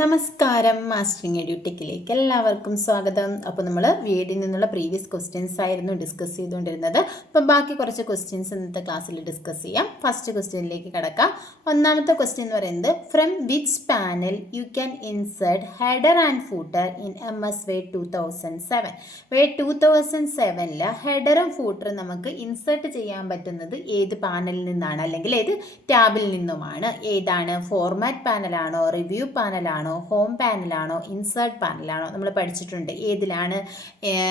നമസ്കാരം, മാസ്റ്ററിങ് എഡ്യൂടെക്കിലേക്ക് എല്ലാവർക്കും സ്വാഗതം. അപ്പോൾ നമ്മൾ വീഡിയോയിൽ നിന്നുള്ള പ്രീവിയസ് ക്വസ്റ്റ്യൻസ് ആയിരുന്നു ഡിസ്കസ് ചെയ്തുകൊണ്ടിരുന്നത്. അപ്പം ബാക്കി കുറച്ച് ക്വസ്റ്റ്യൻസ് ഇന്നത്തെ ക്ലാസ്സിൽ ഡിസ്കസ് ചെയ്യാം. ഫസ്റ്റ് ക്വസ്റ്റ്യനിലേക്ക് കിടക്കാം. ഒന്നാമത്തെ ക്വസ്റ്റ്യൻ എന്ന് പറയുന്നത്, from which panel you can insert header and footer in MS Word 2007. Word 2007 ഹെഡറും ഫൂട്ടറും നമുക്ക് ഇൻസേർട്ട് ചെയ്യാൻ പറ്റുന്നത് ഏത് പാനലിൽ നിന്നാണ്, അല്ലെങ്കിൽ ഏത് ടാബിൽ നിന്നുമാണ്? ഏതാണ്? ഫോർമാറ്റ് പാനലാണോ, റിവ്യൂ പാനലാണോ, ഹോം പാനലാണോ, ഇൻസേർട്ട് പാനലാണോ? നമ്മൾ പഠിച്ചിട്ടുണ്ട്. ഏതിലാണ്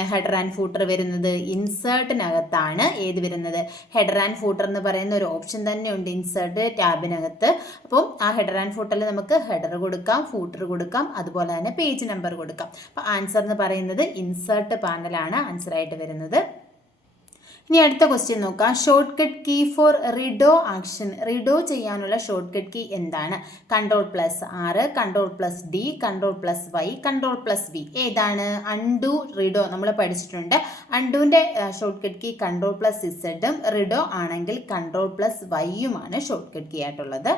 ഹെഡർ ആൻഡ് ഫൂട്ടർ വരുന്നത്? ഇൻസേർട്ടിനകത്താണ് ഏത് വരുന്നത്? ഹെഡർ ആൻഡ് ഫൂട്ടർ എന്ന് പറയുന്ന ഒരു ഓപ്ഷൻ തന്നെ ഉണ്ട് ഇൻസേർട്ട് ടാബിനകത്ത്. അപ്പോൾ ആ ഹെഡർ ആൻഡ് ഫൂട്ടറിൽ നമുക്ക് ഹെഡർ കൊടുക്കാം, ഫൂട്ടർ കൊടുക്കാം, അതുപോലെ തന്നെ പേജ് നമ്പർ കൊടുക്കാം. അപ്പോൾ ആൻസർ എന്ന് പറയുന്നത് ഇൻസേർട്ട് പാനലാണ് ആൻസറായിട്ട് വരുന്നത്. ഇനി അടുത്ത ക്വസ്റ്റ്യൻ നോക്കാം. Shortcut key for redo action. Redo ചെയ്യാനുള്ള ഷോർട്ട് കട്ട് കീ എന്താണ്? Ctrl+R, Ctrl+D, Ctrl+Y, Ctrl+V. ഏതാണ്? അൺഡു, റിഡോ നമ്മൾ പഠിച്ചിട്ടുണ്ട്. അൺഡുവിൻ്റെ ഷോർട്ട് കട്ട് കീ Ctrl+Z, റിഡോ ആണെങ്കിൽ Ctrl+Y ഷോർട്ട് കട്ട് കീ ആയിട്ടുള്ളത്.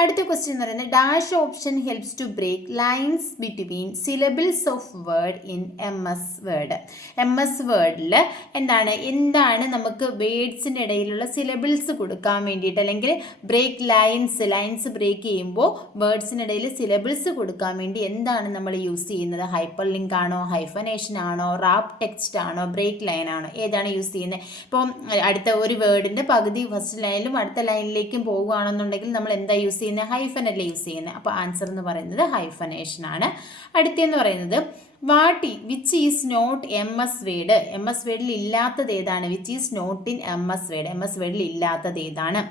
അടുത്ത ക്വസ്റ്റ്യൻ എന്ന് പറയുന്നത്, dash option helps to break lines between syllables of word in MS Word. MS Wordൽ എന്താണ് നമുക്ക് വേർഡ്സിൻ്റെ ഇടയിലുള്ള സിലബിൾസ് കൊടുക്കാൻ വേണ്ടിയിട്ട്, അല്ലെങ്കിൽ ബ്രേക്ക് ലൈൻസ് ബ്രേക്ക് ചെയ്യുമ്പോൾ വേർഡ്സിനിടയിൽ സിലബിൾസ് കൊടുക്കാൻ വേണ്ടി എന്താണ് നമ്മൾ യൂസ് ചെയ്യുന്നത്? ഹൈപ്പർ ലിങ്ക് ആണോ, ഹൈഫനേഷൻ ആണോ, റാപ്പ് ടെക്സ്റ്റ് ആണോ, ബ്രേക്ക് ലൈൻ ആണോ? ഏതാണ് യൂസ് ചെയ്യുന്നത്? ഇപ്പം അടുത്ത ഒരു വേർഡിൻ്റെ പകുതി ഫസ്റ്റ് ലൈനിലും അടുത്ത ലൈനിലേക്കും പോകുകയാണെന്നുണ്ടെങ്കിൽ നമ്മൾ എന്താ യൂസ് ചെയ്യുന്നത്? ഹൈഫനല്ലേ യൂസ് ചെയ്യുന്നത്. അപ്പോൾ ആൻസർ എന്ന് പറയുന്നത് ഹൈഫനേഷൻ ആണ്. അടുത്തെന്ന് പറയുന്നത്, which is not MS Word. MS Wordൽ ഇല്ലാത്തത് ഏതാണ്? Which is not in MS Word. MS Wordൽ ഇല്ലാത്തത് ഏതാണ്?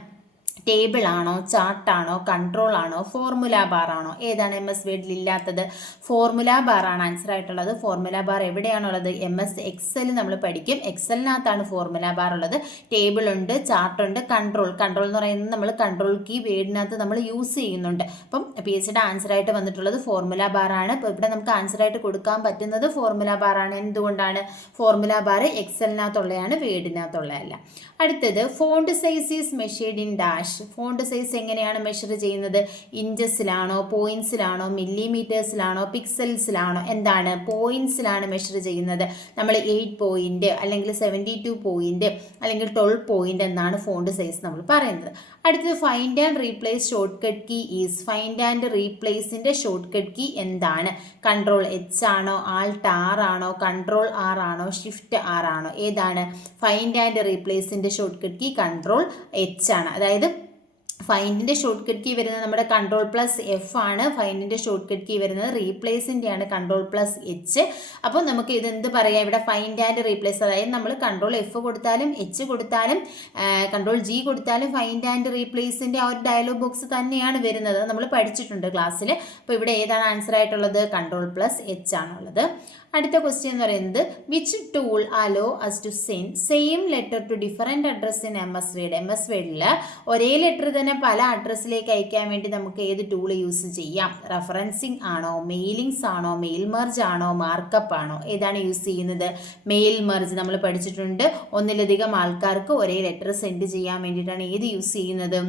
ടേബിൾ ആണോ, ചാർട്ടാണോ, കൺട്രോൾ ആണോ, ഫോർമുല ബാർ ആണോ? ഏതാണ് MS Wordൽ ഇല്ലാത്തത്? ഫോർമുല ബാർ ആണ് ആൻസർ ആയിട്ടുള്ളത്. ഫോർമുല ബാർ എവിടെയാണുള്ളത്? MS Excel നമ്മൾ പഠിക്കും. എക്സലിനകത്താണ് ഫോർമുല ബാർ ഉള്ളത്. ടേബിൾ ഉണ്ട്, ചാർട്ടുണ്ട്, കൺട്രോൾ എന്ന് പറയുന്നത് നമ്മൾ കൺട്രോൾ കീ വേർഡിനകത്ത് നമ്മൾ യൂസ് ചെയ്യുന്നുണ്ട്. അപ്പം PHയുടെ ആൻസർ ആയിട്ട് വന്നിട്ടുള്ളത് ഫോർമുല ബാർ ആണ്. ഇപ്പോൾ ഇവിടെ നമുക്ക് ആൻസർ ആയിട്ട് കൊടുക്കാൻ പറ്റുന്നത് ഫോർമുല ബാർ ആണ്. എന്തുകൊണ്ടാണ്? ഫോർമുല ബാർ എക്സലിനകത്തുള്ളതാണ്, വേർഡിനകത്തുള്ളതല്ല. അടുത്തത്, font size is measured in dash. Font size എങ്ങനെയാണ് മെഷർ ചെയ്യുന്നത്? ഇഞ്ചസിലാണോ, പോയിന്റ്സിലാണോ, മില്ലിമീറ്റേഴ്സിലാണോ, പിക്സൽസിലാണോ? എന്താണ്? പോയിന്റ്സിലാണ് മെഷർ ചെയ്യുന്നത്. നമ്മൾ 8 പോയിന്റ് അല്ലെങ്കിൽ 72 പോയിന്റ് അല്ലെങ്കിൽ 12 പോയിന്റ് എന്നാണ് ഫോണ്ട് സൈസ് നമ്മൾ പറയുന്നത്. അടുത്തത്, find and replace shortcut key is. Find and റീപ്ലേസിന്റെ ഷോർട്ട് കട്ട് കീ എന്താണ്? Ctrl+H ആണോ, Alt+R ആണോ, Ctrl+R ആണോ, Shift+R ആണോ? ഏതാണ്? ഫൈൻഡ് ആൻഡ് റീപ്ലേസിന്റെ ഷോർട്ട് കട്ട് കീ Ctrl+H ആണ്. അതായത് ഫൈൻഡിൻ്റെ ഷോർട്ട് കട്ട് കീ വരുന്നത് നമ്മുടെ Ctrl+F ആണ്. ഫൈൻഡിൻ്റെ ഷോർട്ട് കട്ട് കീ വരുന്നത് റീപ്ലേസിൻ്റെയാണ് Ctrl+H. അപ്പോൾ നമുക്ക് ഇതെന്ത് പറയാം? ഇവിടെ ഫൈൻഡ് ആൻഡ് റീപ്ലേസ്, അതായത് നമ്മൾ Ctrl+F കൊടുത്താലും H കൊടുത്താലും Ctrl+G കൊടുത്താലും ഫൈൻഡ് ആൻഡ് റീപ്ലേസിൻ്റെ ആ ഒരു ഡയലോഗ് ബോക്സ് തന്നെയാണ് വരുന്നത്. നമ്മൾ പഠിച്ചിട്ടുണ്ട് ക്ലാസ്സിൽ. അപ്പോൾ ഇവിടെ ഏതാണ് ആൻസർ ആയിട്ടുള്ളത്? Ctrl+H ആണുള്ളത്. അടുത്ത ക്വസ്റ്റ്യൻ എന്ന് പറയുന്നത്, which tool allow us to send same letter to different address in MS Word. MS Wordൽ ഒരേ ലെറ്റർ തന്നെ പല അഡ്രസ്സിലേക്ക് അയക്കാൻ വേണ്ടി നമുക്ക് ഏത് ടൂൾ യൂസ് ചെയ്യാം? റഫറൻസിങ് ആണോ, മെയിലിങ്സ് ആണോ, മെയിൽ മെർജ് ആണോ, മാർക്കപ്പ് ആണോ? ഏതാണ് യൂസ് ചെയ്യുന്നത്? മെയിൽ മെർജ് നമ്മൾ പഠിച്ചിട്ടുണ്ട്. ഒന്നിലധികം ആൾക്കാർക്ക് ഒരേ ലെറ്റർ സെൻഡ് ചെയ്യാൻ വേണ്ടിയിട്ടാണ് ഏത് യൂസ് ചെയ്യുന്നത്?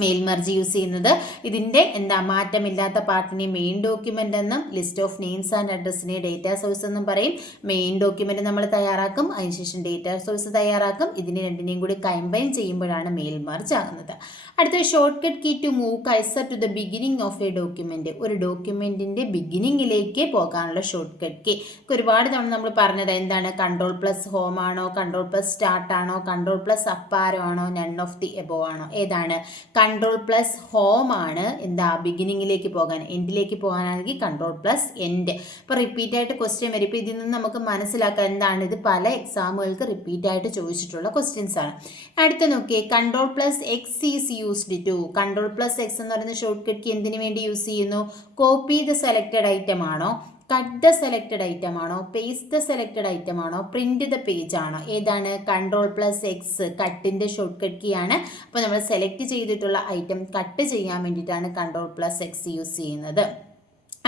മെയിൽ മെർജ് യൂസ് ചെയ്യുന്നത്. ഇതിൻ്റെ മാറ്റമില്ലാത്ത പാർട്ടിനെ മെയിൻ ഡോക്യുമെൻ്റ് എന്നും ലിസ്റ്റ് ഓഫ് നെയിംസ് ആൻഡ് അഡ്രസ്സിനെ ഡേറ്റാ സോഴ്സ് എന്നും പറയും. മെയിൻ ഡോക്യുമെൻ്റ് നമ്മൾ തയ്യാറാക്കും, അതിനുശേഷം ഡേറ്റാ സോഴ്സ് തയ്യാറാക്കും. ഇതിനെ രണ്ടിനെയും കൂടി കമ്പൈൻ ചെയ്യുമ്പോഴാണ് മെയിൽ മെർജ് ആകുന്നത്. അടുത്ത, shortcut key to move cursor to the beginning of a document. ഒരു ഡോക്യുമെൻറ്റിൻ്റെ ബിഗിനിങ്ങിലേക്ക് പോകാനുള്ള ഷോർട്ട് കട്ട് കീ ഒരുപാട് തവണ നമ്മൾ പറഞ്ഞത് എന്താണ്? Ctrl+Home ആണോ, Ctrl+Start ആണോ, Ctrl+Up ആണോ, നൺ ഓഫ് ദി എബോവ് ആണോ? ഏതാണ്? Ctrl+Home ആണ് ബിഗിനിങ്ങിലേക്ക് പോകാൻ. എൻഡിലേക്ക് പോകാനാണെങ്കിൽ Ctrl+End. ഇപ്പോൾ റിപ്പീറ്റ് ആയിട്ട് ക്വസ്റ്റ്യൻ വരും. ഇപ്പോൾ ഇതിൽ നിന്ന് നമുക്ക് മനസ്സിലാക്കാം എന്താണ് ഇത് പല എക്സാമുകൾക്ക് റിപ്പീറ്റ് ആയിട്ട് ചോദിച്ചിട്ടുള്ള ക്വസ്റ്റ്യൻസ് ആണ്. അടുത്ത നോക്കിയേ, Ctrl+X is used to. Ctrl+X എന്ന് പറയുന്ന ഷോർട്ട് കട്ട് കീ എന്തിനു വേണ്ടി യൂസ് ചെയ്യുന്നു? കോപ്പി ദ സെലക്റ്റഡ് ഐറ്റം ആണോ, കട്ട് ദ സെലക്റ്റഡ് ഐറ്റം ആണോ, പേസ്റ്റ് ദ സെലക്റ്റഡ് ഐറ്റം ആണോ, പ്രിന്റ് ദ പേജ് ആണോ? ഏതാണ്? Ctrl+X കട്ടിൻ്റെ ഷോർട്ട് കട്ട് കീ ആണ്. അപ്പോൾ നമ്മൾ സെലക്ട് ചെയ്തിട്ടുള്ള ഐറ്റം കട്ട് ചെയ്യാൻ വേണ്ടിയിട്ടാണ് Ctrl+X യൂസ് ചെയ്യുന്നത്.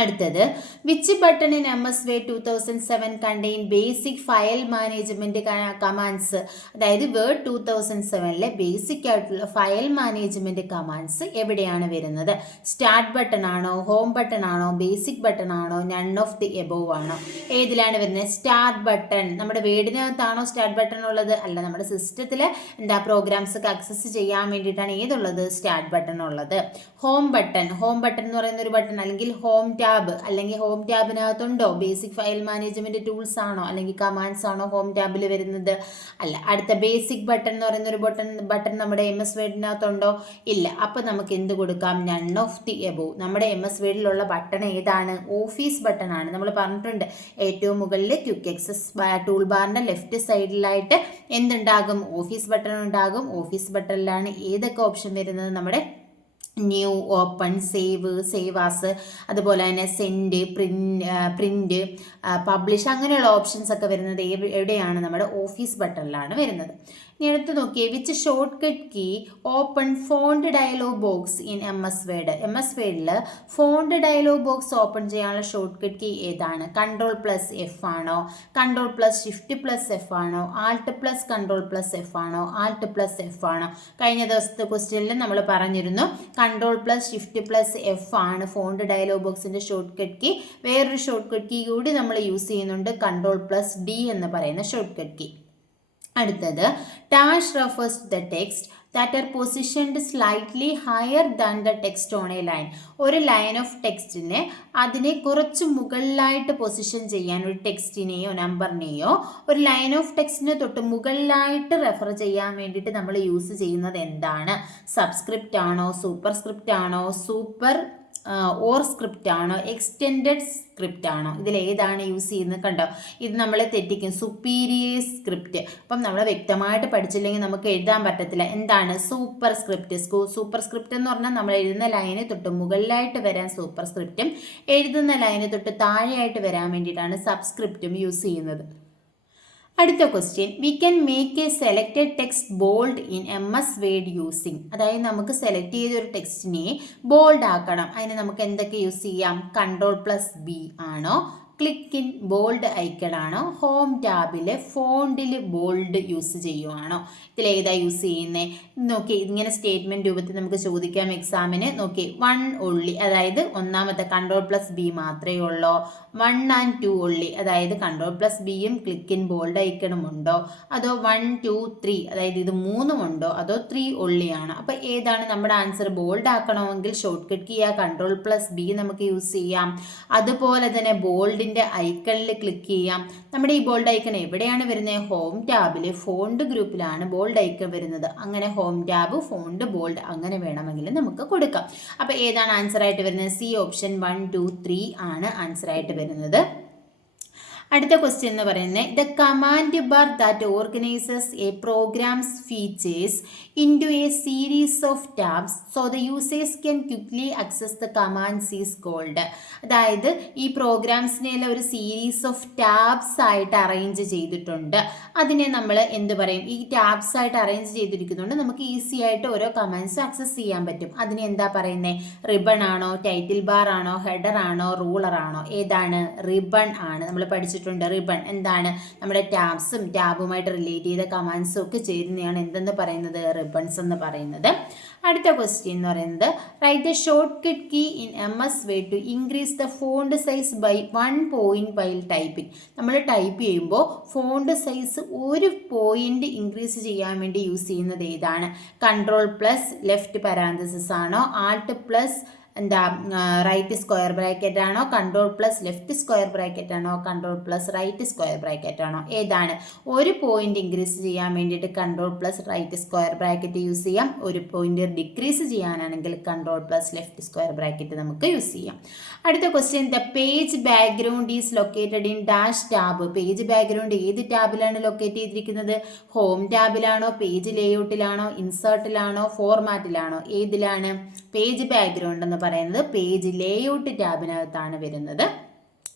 അടുത്തത് which button in MS-Word 2007 contain basic file management commands. അതായത് വേർഡ് 2007 ബേസിക് ആയിട്ടുള്ള ഫയൽ മാനേജ്മെന്റ് കമാൻഡ്സ് എവിടെയാണ് വരുന്നത്? സ്റ്റാർട്ട് ബട്ടൺ ആണോ, ഹോം ബട്ടൺ ആണോ, ബേസിക് ബട്ടൺ ആണോ, നൺ ഓഫ് ദി എബോവ് ആണോ? ഏതിലാണ് വരുന്നത്? Start button. നമ്മുടെ വേർഡിനകത്താണോ സ്റ്റാർട്ട് ബട്ടൺ ഉള്ളത്? അല്ല, നമ്മുടെ സിസ്റ്റത്തിൽ പ്രോഗ്രാംസ് ഒക്കെ ആക്സസ് ചെയ്യാൻ വേണ്ടിയിട്ടാണ് ഏതുള്ളത്? സ്റ്റാർട്ട് ബട്ടൺ ഉള്ളത്. ഹോം ബട്ടൺ എന്ന് പറയുന്ന ഒരു ബട്ടൺ, അല്ലെങ്കിൽ ഹോം ടാബ്, അല്ലെങ്കിൽ ഹോം ടാബിനകത്തുണ്ടോ? ബേസിക് ഫയൽ മാനേജ്മെന്റ് ടൂൾസ് ആണോ അല്ലെങ്കിൽ കമാൻഡ്സ് ആണോ ഹോം ടാബിൽ വരുന്നത്? അല്ല. അടുത്ത ബേസിക് ബട്ടൺ എന്ന് പറയുന്ന ഒരു ബട്ടൺ നമ്മുടെ MS-Wordനകത്തുണ്ടോ? ഇല്ല. അപ്പോൾ നമുക്ക് എന്ത് കൊടുക്കാം? None of the above. നമ്മുടെ MS-Wordലുള്ള ബട്ടൺ ഏതാണ്? ഓഫീസ് ബട്ടൺ ആണ്. നമ്മൾ പറഞ്ഞിട്ടുണ്ട്, ഏറ്റവും മുകളിൽ ക്വിക്ക് ആക്സസ് ടൂൾ ബാറിന്റെ ലെഫ്റ്റ് സൈഡിലായിട്ട് എന്തുണ്ടാകും? ഓഫീസ് ബട്ടൺ ഉണ്ടാകും. ഓഫീസ് ബട്ടണിലാണ് ഏതൊക്കെ ഓപ്ഷൻ വരുന്നത്? നമ്മുടെ ന്യൂ, ഓപ്പൺ, സേവ് ആസ്, അതുപോലെ തന്നെ സെൻഡ്, പ്രിന്റ്, പബ്ലിഷ്, അങ്ങനെയുള്ള ഓപ്ഷൻസ് ഒക്കെ വരുന്നത് എവിടെയാണ്? നമ്മുടെ ഓഫീസ് ബട്ടണിലാണ് വരുന്നത്. ഇനി എടുത്ത് നോക്കിയേ, which shortcut key open font dialog box in MS-Word. MS-Wordൽ ഫോണ്ട് ഡയലോഗ് ബോക്സ് ഓപ്പൺ ചെയ്യാനുള്ള ഷോർട്ട് കട്ട് കീ ഏതാണ്? Ctrl+F ആണോ, Ctrl+Shift+F ആണോ, Alt+Ctrl+F ആണോ, Alt+F ആണോ? കഴിഞ്ഞ ദിവസത്തെ ക്വസ്റ്റ്യനിൽ നമ്മൾ പറഞ്ഞിരുന്നു Ctrl+Shift+F ആണ് ഫോണ്ട് ഡയലോഗ് ബോക്സിന്റെ ഷോർട്ട് കട്ട് കീ. വേറൊരു ഷോർട്ട് കട്ട് കീ കൂടി നമ്മൾ യൂസ് ചെയ്യുന്നുണ്ട്, Ctrl+D എന്ന് പറയുന്ന ഷോർട്ട് കട്ട് കീ. അടുത്തത് dash refers to the text that are positioned slightly higher than the text on a line. ഒരു ലൈൻ ഓഫ് ടെക്സ്റ്റിനെ അതിനെ കുറച്ച് മുകളിലായിട്ട് പൊസിഷൻ ചെയ്യാൻ, ഒരു ടെക്സ്റ്റിനെയോ നമ്പറിനെയോ ഒരു ലൈൻ ഓഫ് ടെക്സ്റ്റിനെ തൊട്ട് മുകളിലായിട്ട് റെഫർ ചെയ്യാൻ വേണ്ടിയിട്ട് നമ്മൾ യൂസ് ചെയ്യുന്നത് എന്താണ്? സബ്സ്ക്രിപ്റ്റ് ആണോ, സൂപ്പർ സ്ക്രിപ്റ്റ് ആണോ, സൂപ്പർ ഓർ സ്ക്രിപ്റ്റ് ആണോ, എക്സ്റ്റെൻഡഡ് സ്ക്രിപ്റ്റ് ആണോ? ഇതിൽ ഏതാണ് യൂസ് ചെയ്യുന്നത്? കണ്ടോ, ഇത് നമ്മളെ തെറ്റിക്കും. Superior script. അപ്പം നമ്മൾ വ്യക്തമായിട്ട് പഠിച്ചില്ലെങ്കിൽ നമുക്ക് എഴുതാൻ പറ്റത്തില്ല. എന്താണ് സൂപ്പർ സ്ക്രിപ്റ്റ്? സൂപ്പർ സ്ക്രിപ്റ്റ് എന്ന് പറഞ്ഞാൽ നമ്മൾ എഴുതുന്ന ലൈന് തൊട്ട് മുകളിലായിട്ട് വരാൻ സൂപ്പർ സ്ക്രിപ്റ്റും, എഴുതുന്ന ലൈന് തൊട്ട് താഴെയായിട്ട് വരാൻ വേണ്ടിയിട്ടാണ് സബ്സ്ക്രിപ്റ്റും യൂസ് ചെയ്യുന്നത്. അടുത്ത question, we can make A selected text bold in MS-Word using. അതായത് നമുക്ക് സെലക്ട് ചെയ്ത ഒരു ടെക്സ്റ്റിനെ ബോൾഡ് ആക്കണം. അതിന് നമുക്ക് എന്തൊക്കെ യൂസ് ചെയ്യാം? Ctrl+B ആണോ, ക്ലിക്ക് ഇൻ ബോൾഡ് ഐക്കൺ ആണോ, ഹോം ടാബിലെ ഫോണ്ടിൽ ബോൾഡ് യൂസ് ചെയ്യുവാണോ? ഇതിലേതാ യൂസ് ചെയ്യുന്നത്? നോക്കി, ഇങ്ങനെ സ്റ്റേറ്റ്മെന്റ് രൂപത്തിൽ നമുക്ക് ചോദിക്കാം എക്സാമിന്. നോക്കി, 1 only, അതായത് ഒന്നാമത്തെ Ctrl+B മാത്രമേ ഉള്ളൂ. 1 and 2 only, അതായത് Ctrl+Bയും ക്ലിക്ക് ഇൻ ബോൾഡ് ഐക്കണും ഉണ്ടോ? അതോ 1, 2, 3, അതായത് ഇത് മൂന്നും ഉണ്ടോ? അതോ 3 only ആണ്? അപ്പോൾ ഏതാണ് നമ്മുടെ ആൻസർ? ബോൾഡ് ആക്കണമെങ്കിൽ ഷോർട്ട് കട്ട് കീ Ctrl+B നമുക്ക് യൂസ് ചെയ്യാം. അതുപോലെ തന്നെ ബോൾഡിന്റെ ഐക്കണിൽ ക്ലിക്ക് ചെയ്യാം. നമ്മുടെ ഈ ബോൾഡ് ഐക്കൺ എവിടെയാണ് വരുന്നത്? ഹോം ടാബിൽ ഫോണ്ട് ഗ്രൂപ്പിലാണ് ബോൾഡ് ഐക്കൺ വരുന്നത്. അങ്ങനെ ഹോം ടാബ്, ഫോണ്ട്, ബോൾഡ് അങ്ങനെ വേണമെങ്കിൽ നമുക്ക് കൊടുക്കാം. അപ്പോൾ ഏതാണ് ആൻസർ ആയിട്ട് വരുന്നത്? സി ഓപ്ഷൻ 1, 2, 3 ആണ് ആൻസർ ആയിട്ട് വരുന്നത്. അടുത്ത ക്വസ്റ്റ്യൻ എന്ന് പറയുന്നത്, the command bar that organises a programs features into a series of tabs so the users can quickly access the commands is called. അതായത് ഈ പ്രോഗ്രാംസിനെല്ലാം ഒരു സീരീസ് ഓഫ് ടാബ്സ് ആയിട്ട് അറേഞ്ച് ചെയ്തിട്ടുണ്ട്. അതിനെ നമ്മൾ എന്ത് പറയും? ഈ ടാബ്സ് ആയിട്ട് അറേഞ്ച് ചെയ്തിരിക്കുന്നതുകൊണ്ട് നമുക്ക് ഈസി ആയിട്ട് ഓരോ കമാൻഡ്സ് ആക്സസ് ചെയ്യാൻ പറ്റും. അതിനെ എന്താ പറയുന്നത്? റിബൺ ആണോ, ടൈറ്റിൽ ബാർ ആണോ, ഹെഡർ ആണോ, റൂളർ ആണോ? ഏതാണ്? റിബൺ ആണ്. നമ്മൾ പഠിച്ചിട്ടുണ്ട് റിബൺ എന്താണ്? നമ്മുടെ ടാബ്സും ടാബുമായിട്ട് റിലേറ്റ് ചെയ്ത കമാൻഡ്സും ഒക്കെ ചേരുന്നതാണ് എന്തെന്ന് പറയുന്നത്? റിബൺസ് എന്ന് പറയുന്നത്. അടുത്ത ക്വസ്റ്റ്യൻ എന്ന് പറയുന്നത്, write the shortcut key in MS-Word to increase the font size by 1 point while typing. നമ്മൾ ടൈപ്പ് ചെയ്യുമ്പോൾ ഫോണ്ട് സൈസ് 1 point ഇൻക്രീസ് ചെയ്യാൻ വേണ്ടി യൂസ് ചെയ്യുന്നത് ഏതാണ്? Ctrl+Left പാരാന്തസിസ് ആണോ, Alt+ എന്താ റൈറ്റ് സ്ക്വയർ ബ്രാക്കറ്റ് ആണോ, Ctrl+Left സ്ക്വയർ ബ്രാക്കറ്റ് ആണോ, Ctrl+Right സ്ക്വയർ ബ്രാക്കറ്റ് ആണോ? ഏതാണ്? 1 point ഇൻക്രീസ് ചെയ്യാൻ വേണ്ടിയിട്ട് Ctrl+Right സ്ക്വയർ ബ്രാക്കറ്റ് യൂസ് ചെയ്യാം. 1 point ഡിക്രീസ് ചെയ്യാനാണെങ്കിൽ Ctrl+Left സ്ക്വയർ ബ്രാക്കറ്റ് നമുക്ക് യൂസ് ചെയ്യാം. അടുത്ത question, the page background is located in dash tab. Page background ഏത് ടാബിലാണ് ലൊക്കേറ്റ് ചെയ്തിരിക്കുന്നത്? ഹോം ടാബിലാണോ, പേജ് ലേഔട്ടിലാണോ, ഇൻസേർട്ടിലാണോ, ഫോർമാറ്റിലാണോ? ഏതിലാണ്? പേജ് ബാക്ക്ഗ്രൗണ്ട് എന്ന് പറയുന്നത് പേജ് ലേഔട്ട് ടാബിനകത്താണ് വരുന്നത്.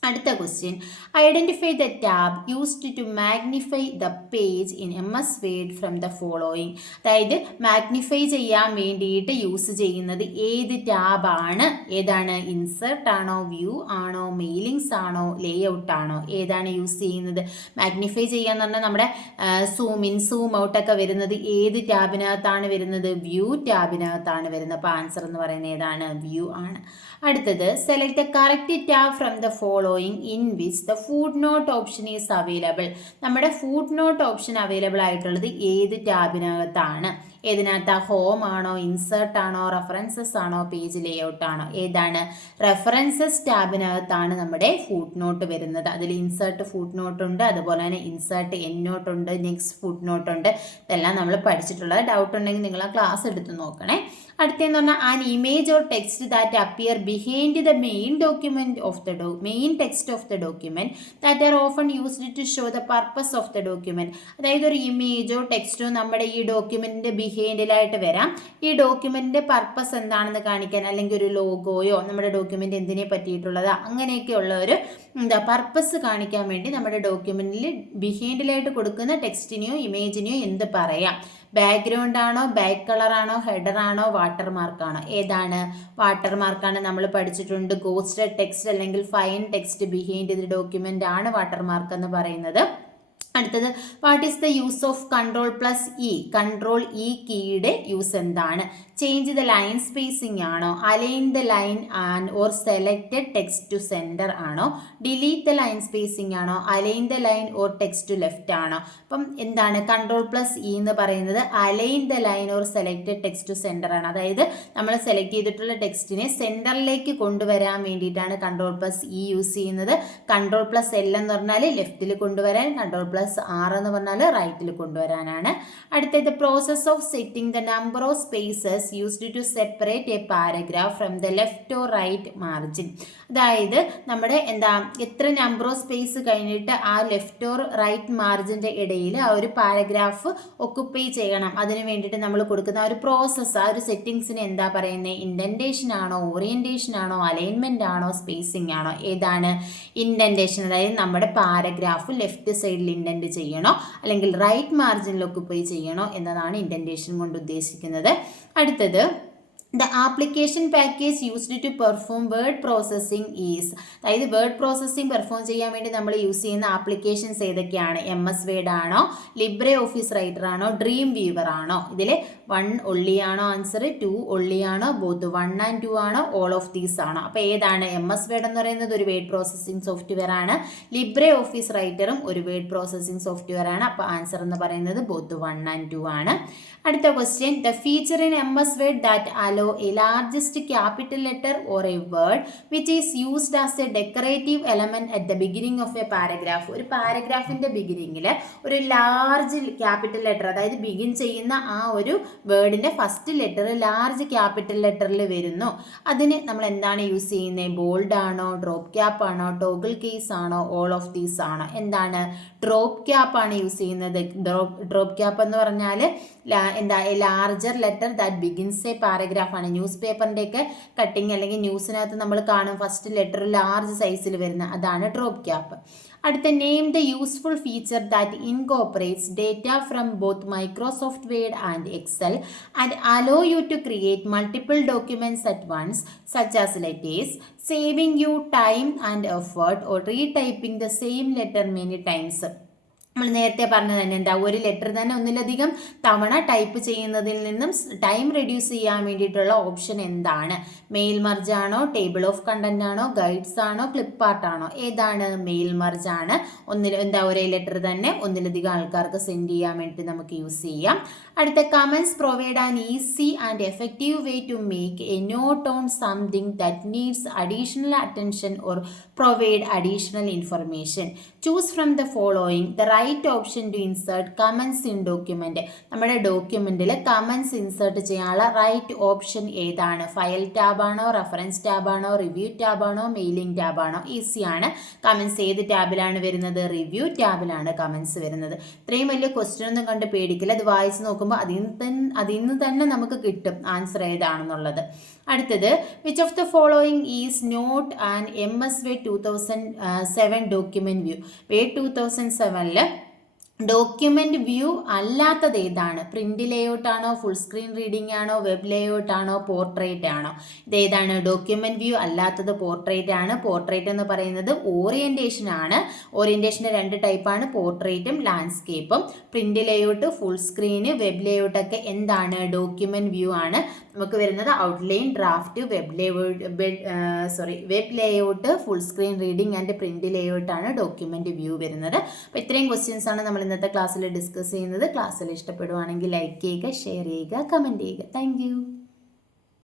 അടുത്ത question, identify the tab used to magnify the page in MS Word from the following. അതായത് മാഗ്നിഫൈ ചെയ്യാൻ വേണ്ടിയിട്ട് യൂസ് ചെയ്യുന്നത് ഏത് ടാബാണ്? ഏതാണ്? ഇൻസേർട്ട് ആണോ, വ്യൂ ആണോ, മെയിലിങ്സ് ആണോ, ലേഔട്ട് ആണോ? ഏതാണ് യൂസ് ചെയ്യുന്നത്? മാഗ്നിഫൈ ചെയ്യാന്ന് പറഞ്ഞാൽ നമ്മുടെ സൂം ഇൻ സൂം ഔട്ട് ഒക്കെ വരുന്നത് ഏത് ടാബിനകത്താണ് വരുന്നത്? വ്യൂ ടാബിനകത്താണ് വരുന്നത്. അപ്പോൾ ആൻസർ എന്ന് പറയുന്നത് ഏതാണ്? വ്യൂ ആണ്. അടുത്തത്, select the correct tab from the following in which the footnote option is available. നമ്മുടെ ഫുഡ് നോട്ട് ഓപ്ഷൻ അവൈലബിൾ ആയിട്ടുള്ളത് ഏത് ടാബിനകത്താണ്? ഏതിനകത്ത്? ഹോം ആണോ, ഇൻസേർട്ട് ആണോ, റെഫറൻസസ് ആണോ, പേജ് ലേഔട്ട് ആണോ? ഏതാണ്? റെഫറൻസസ് ടാബിനകത്താണ് നമ്മുടെ ഫുഡ് നോട്ട് വരുന്നത്. അതിൽ ഇൻസേർട്ട് ഫുഡ് നോട്ട് ഉണ്ട്, അതുപോലെ തന്നെ ഇൻസേർട്ട് എൻ നോട്ട് ഉണ്ട്, നെക്സ്റ്റ് ഫുഡ് നോട്ട് ഉണ്ട്. ഇതെല്ലാം നമ്മൾ പഠിച്ചിട്ടുള്ളത്. ഡൗട്ട് ഉണ്ടെങ്കിൽ നിങ്ങൾ ആ ക്ലാസ് എടുത്ത് നോക്കണേ. അടുത്തെന്ന് പറഞ്ഞാൽ an image or text that appear behind the main document of the main text of the document that are often used to show the purpose of the document. അതായത് ഒരു ഇമേജോ ടെക്സ്റ്റോ നമ്മുടെ ഈ ഡോക്യുമെന്റിന്റെ ബിഹൈൻഡിലായിട്ട് വരാം. ഈ ഡോക്യുമെന്റിന്റെ പർപ്പസ് എന്താണെന്ന് കാണിക്കാൻ, അല്ലെങ്കിൽ ഒരു ലോഗോയോ നമ്മുടെ ഡോക്യുമെന്റ് എന്തിനെ പറ്റിയിട്ടുള്ളതാ അങ്ങനെയൊക്കെയുള്ള ഒരു പർപ്പസ് കാണിക്കാൻ വേണ്ടി നമ്മുടെ ഡോക്യുമെന്റിൽ ബിഹൈൻഡിലായിട്ട് കൊടുക്കുന്ന ടെക്സ്റ്റിനെയോ ഇമേജിനെയോ എന്ത് പറയാം? ബാക്ക്ഗ്രൗണ്ട് ആണോ, ബാക്ക് കളർ ആണോ, ഹെഡർ ആണോ, വാട്ടർ മാർക്കാണോ? ഏതാണ്? വാട്ടർ മാർക്കാണ്. നമ്മൾ പഠിച്ചിട്ടുണ്ട് ഗോസ്റ്റഡ് ടെക്സ്റ്റ് അല്ലെങ്കിൽ fine text behind the document ആണ് വാട്ടർ മാർക്ക് എന്ന് പറയുന്നത്. അടുത്തത്, what is the use of control E? Control E കീയുടെ യൂസ് എന്താണ്? ചേഞ്ച് ദ ലൈൻ സ്പേസിംഗ് ആണോ, align the line and or selected text to centre ആണോ, delete the line spacing ആണോ, align the line or text to left ആണോ? അപ്പം എന്താണ് control E എന്ന് പറയുന്നത്? Align the line or selected text to centre ആണ്. അതായത് നമ്മൾ സെലക്ട് ചെയ്തിട്ടുള്ള ടെക്സ്റ്റിനെ സെൻറ്ററിലേക്ക് കൊണ്ടുവരാൻ വേണ്ടിയിട്ടാണ് കൺട്രോൾ+E യൂസ് ചെയ്യുന്നത്. കൺട്രോൾ+L എന്ന് പറഞ്ഞാൽ ലെഫ്റ്റിൽ കൊണ്ടുവരാൻ, കൺട്രോൾ+R എന്ന് പറഞ്ഞാൽ റൈറ്റിൽ കൊണ്ടുവരാനാണ്. അടുത്തത്, process of setting the number of spaces used to separate a paragraph from the left or right margin. അതായത് നമ്മുടെ എത്ര നമ്പർ ഓഫ് സ്പേസ് കഴിഞ്ഞിട്ട് ആ ലെഫ്റ്റ് ഓർ റൈറ്റ് മാർജിൻ്റെ ഇടയിൽ ആ ഒരു പാരഗ്രാഫ് ഒക്കുപ്പൈ ചെയ്യണം. അതിന് വേണ്ടിയിട്ട് നമ്മൾ കൊടുക്കുന്ന ആ ഒരു പ്രോസസ്സ്, ആ ഒരു സെറ്റിങ്സിന് എന്താ പറയുന്നത്? ഇൻഡൻറ്റേഷൻ ആണോ, ഓറിയൻറ്റേഷൻ ആണോ, അലൈൻമെൻറ്റ് ആണോ, സ്പേസിംഗ് ആണോ? ഏതാണ്? ഇൻഡൻറ്റേഷൻ. അതായത് നമ്മുടെ പാരഗ്രാഫ് ലെഫ്റ്റ് സൈഡിൽ ഇൻഡൻറ്റ് ചെയ്യണോ അല്ലെങ്കിൽ റൈറ്റ് മാർജിനിൽ ഒക്കുപ്പൈ ചെയ്യണോ എന്നതാണ് ഇൻഡൻറ്റേഷൻ കൊണ്ട് ഉദ്ദേശിക്കുന്നത്. അടുത്തത്, the application package used to perform word processing is. അതായത് വേർഡ് പ്രോസസ്സിംഗ് പെർഫോം ചെയ്യാൻ വേണ്ടി നമ്മൾ യൂസ് ചെയ്യുന്ന ആപ്ലിക്കേഷൻസ് ഏതൊക്കെയാണ്? MS Word ആണോ, ലിബ്രെ ഓഫീസ് റൈറ്റർ ആണോ, ഡ്രീം വീവർ ആണോ? ഇതിൽ 1 ഒള്ളി ആണോ ആൻസർ, 2 ഒള്ളി ആണോ, ബോത്ത് 1 and 2 ആണോ, ഓൾ ഓഫ് ദീസ് ആണോ? അപ്പോൾ ഏതാണ്? MS Word എന്ന് പറയുന്നത് ഒരു വേർഡ് പ്രോസസ്സിംഗ് സോഫ്റ്റ്വെയർ ആണ്. ലിബ്രെ ഓഫീസ് റൈറ്ററും ഒരു വേർഡ് പ്രോസസ്സിംഗ് സോഫ്റ്റ്വെയർ ആണ്. അപ്പോൾ ആൻസർ എന്ന് പറയുന്നത് ബോത്ത് 1 and 2 ആണ്. അടുത്ത question, the feature in MS Word that hello a largest capital letter or a word which is used as a decorative element at the beginning of a paragraph. ഒരു പാരഗ്രാഫിന്റെ ബിഗിനിങ്ങിൽ ഒരു large capital letter, അതായത് begin ചെയ്യുന്ന ആ ഒരു വേർഡിന്റെ first letter large capital ലെറ്ററിൽ വരുന്നു. അതിന് നമ്മൾ എന്താണ് യൂസ് ചെയ്യുന്നത്? ബോൾഡ് ആണോ, ഡ്രോപ്പ് ക്യാപ്പ് ആണോ, ടോഗിൾ കേസ് ആണോ, ഓൾ ഓഫ് ദീസ് ആണോ? എന്താണ്? ഡ്രോപ്പ് ക്യാപ്പ് ആണ് യൂസ് ചെയ്യുന്നത്. ഡ്രോപ്പ് ക്യാപ്പ് എന്ന് പറഞ്ഞാൽ larger letter that begins A paragraph ആണ്. ന്യൂസ് പേപ്പറിൻ്റെയൊക്കെ കട്ടിങ് അല്ലെങ്കിൽ ന്യൂസിനകത്ത് നമ്മൾ കാണും ഫസ്റ്റ് ലെറ്റർ ലാർജ് സൈസിൽ വരുന്ന, അതാണ് ഡ്രോപ്പ് ക്യാപ്പ്. അടുത്ത, name the useful feature that incorporates data from both Microsoft Word and Excel and allow you to create multiple documents at once such as letters, saving you time and effort or retyping the same letter many times. നമ്മൾ നേരത്തെ പറഞ്ഞത് തന്നെ എന്താ, ഒരു letter തന്നെ ഒന്നിലധികം തവണ type ചെയ്യുന്നതിൽ നിന്നും ടൈം റെഡ്യൂസ് ചെയ്യാൻ വേണ്ടിയിട്ടുള്ള ഓപ്ഷൻ എന്താണ്? മെയിൽ മർജ് ആണോ, ടേബിൾ ഓഫ് കണ്ടന്റ് ആണോ, ഗൈഡ്സ് ആണോ, ക്ലിപ്പാർട്ട് ആണോ? ഏതാണ്? മെയിൽ മർജ് ആണ്. ഒരേ ലെറ്റർ തന്നെ ഒന്നിലധികം ആൾക്കാർക്ക് സെൻഡ് ചെയ്യാൻ വേണ്ടി നമുക്ക് യൂസ് ചെയ്യാം. അടുത്ത, comments provide an easy and effective way to make a note on something that needs additional attention or provide additional information. Choose from the following the right option to insert comments in document. നമ്മുടെ ഡോക്യുമെന്റിൽ comments insert ചെയ്യാനുള്ള right option ഏതാണ്? File ടാബാണോ, reference ടാബാണോ, review ടാബാണോ, mailing ടാബാണോ? ഈസിയാണ്. Comments ഏത് ടാബിലാണ് വരുന്നത്? റിവ്യൂ ടാബിലാണ് കമൻസ് വരുന്നത്. ഇത്രയും വലിയ ക്വസ്റ്റ്യൻ ഒന്നും കണ്ട് പേടിക്കില്ല. അത് വായിച്ച് നോക്കുമ്പോൾ അതിൽ നിന്ന് തന്നെ നമുക്ക് കിട്ടും ആൻസർ ഏതാണെന്നുള്ളത്. അടുത്തത് which of the following is not an MSW 2007 document view. Word 2007 document view അല്ലാത്തത് ഏതാണ്? പ്രിന്റ് ലേഔട്ട് ആണോ, ഫുൾ സ്ക്രീൻ റീഡിംഗ് ആണോ, വെബ് ലേഔട്ട് ആണോ, പോർട്രേറ്റ് ആണോ? ഇത് ഏതാണ്? ഡോക്യുമെന്റ് വ്യൂ അല്ലാത്തത് പോർട്രേറ്റ് ആണ്. പോർട്രേറ്റ് എന്ന് പറയുന്നത് ഓറിയന്റേഷൻ ആണ്. ഓറിയന്റേഷൻ്റെ 2 ടൈപ്പാണ്, പോർട്രേറ്റും ലാൻഡ്സ്കേപ്പും. Print layout, full screen, web layout ഒക്കെ എന്താണ്? ഡോക്യുമെന്റ് വ്യൂ ആണ്. നമുക്ക് വരുന്നത് outline, draft, web layout, full screen reading and print layout ആണ് ഡോക്യുമെന്റ് വ്യൂ വരുന്നത്. അപ്പോൾ ഇത്രയും ക്വസ്റ്റ്യൻസ് ആണ് നമ്മൾ ഇന്നത്തെ ക്ലാസ്സിൽ ഡിസ്കസ് ചെയ്യുന്നത്. ക്ലാസ്സിൽ ഇഷ്ടപ്പെടുവാണെങ്കിൽ ലൈക്ക് ചെയ്യുക, ഷെയർ ചെയ്യുക, കമൻറ്റ് ചെയ്യുക. താങ്ക്